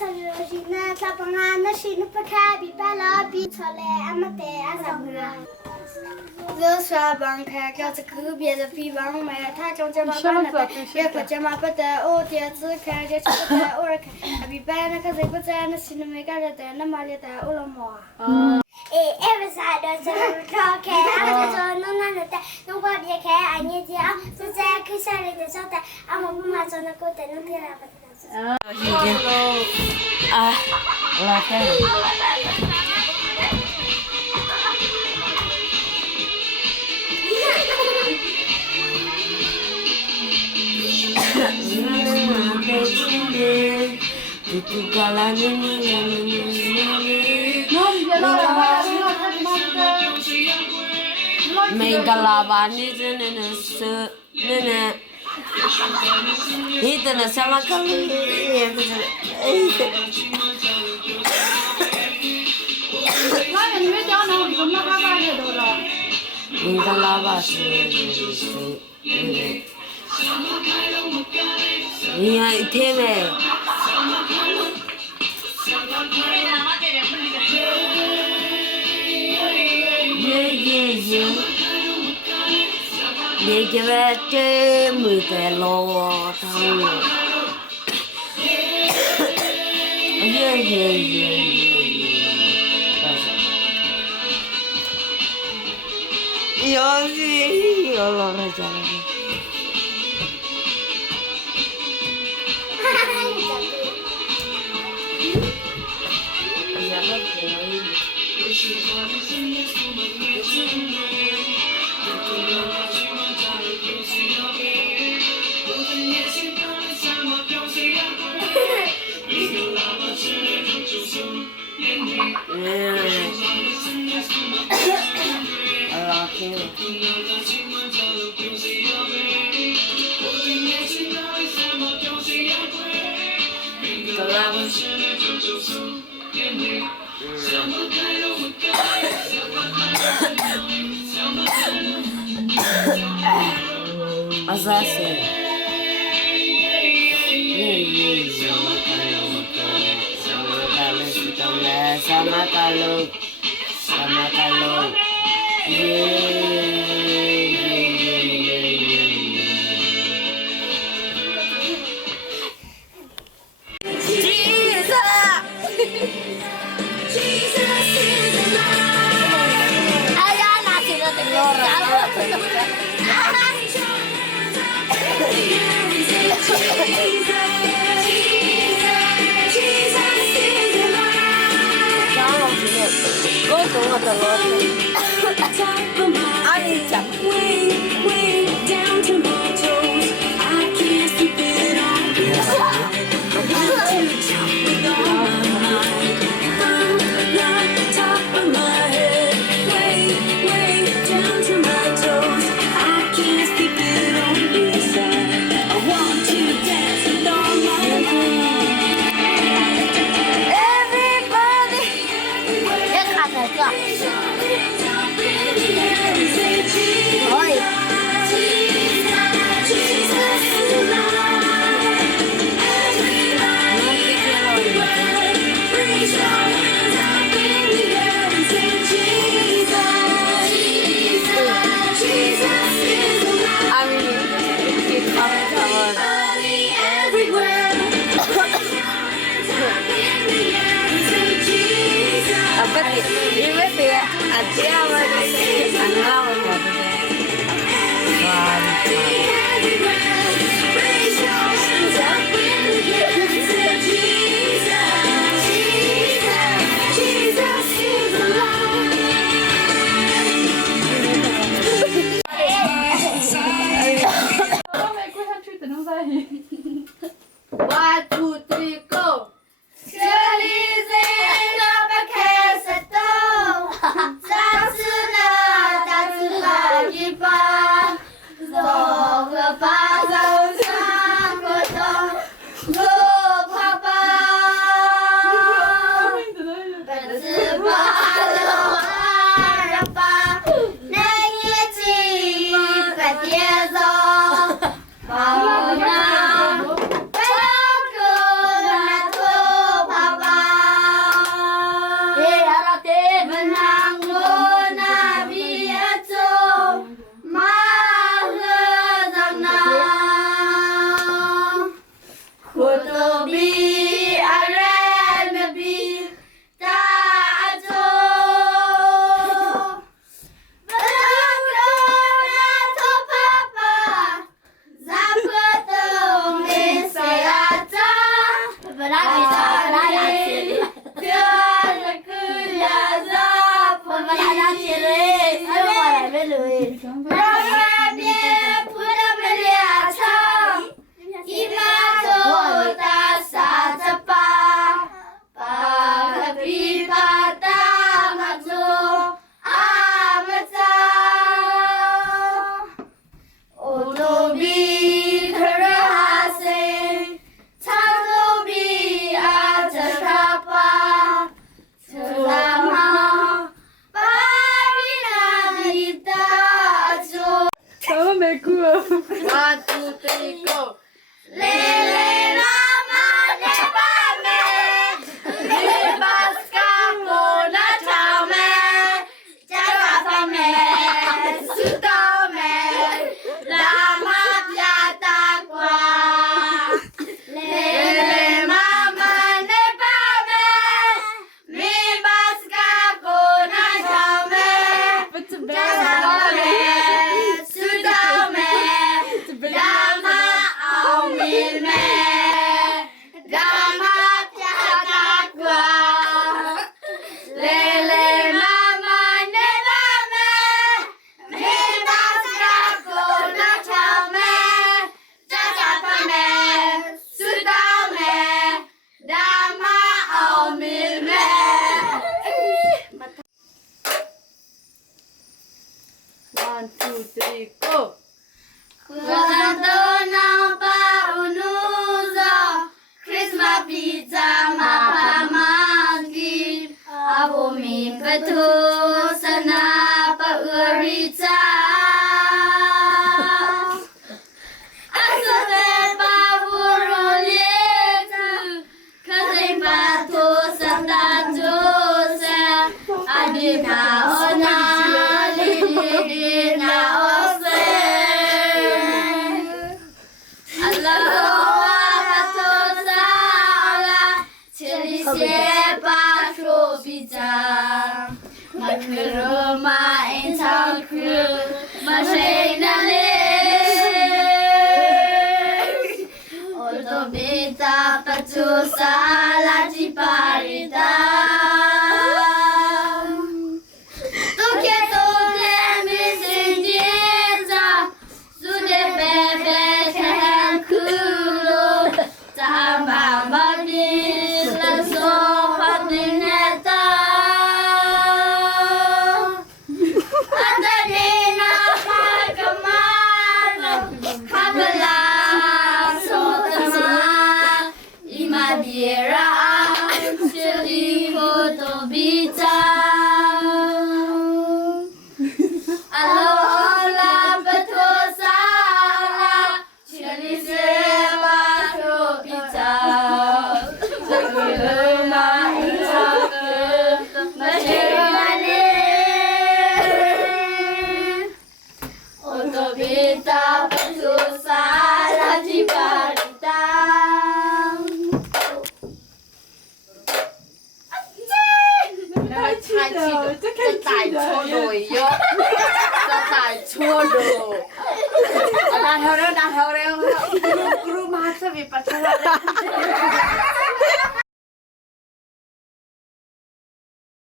Salurojina tapangana shinu pakhabi palabi chale amate azamura. Those are bank got a good be the fever my attack on Jamaica. Yes, but Jamaica, oh, dear, or I be banned because I put an cinema and a maleta or more. Every side of the talk, nobody care. I need you. So I can say the sort that I'm a woman on a good and Megalabani sir, Nene. He didn't sound like They give it to me, the Lord. As I said, Samakalo, Go to what the Lord I need way down to my toes. I can't keep it on this side. I want to jump with all my mind. From the top of my head, way down to my toes. I can't keep it on this side. I want to dance with all my mind. Everybody, One, two, three, go! Kotobi Aranabi Tajo Balagona to Papa Zapato Mesayata Balagita One, two, three, go. Lele mama ne ba me le baska kona chao me jaga pa me suta me lama pyata kwa Lele mama ne ba me le baska kona chao me jaga pa me suta me lama Milme Dama Pyata Kwa Lele Mama Nedame Me Basra Kona Chame Jajapame Sudame Dama Milme One, two, three, go. Kuadona pa unuza Christmas pizza mapamagi Abo mi patu sana pa urita Asale pa uroleta Kazay pato sana jose Adina ona lilina ose Đàn theo đó, group mà hát sẽ bị bắt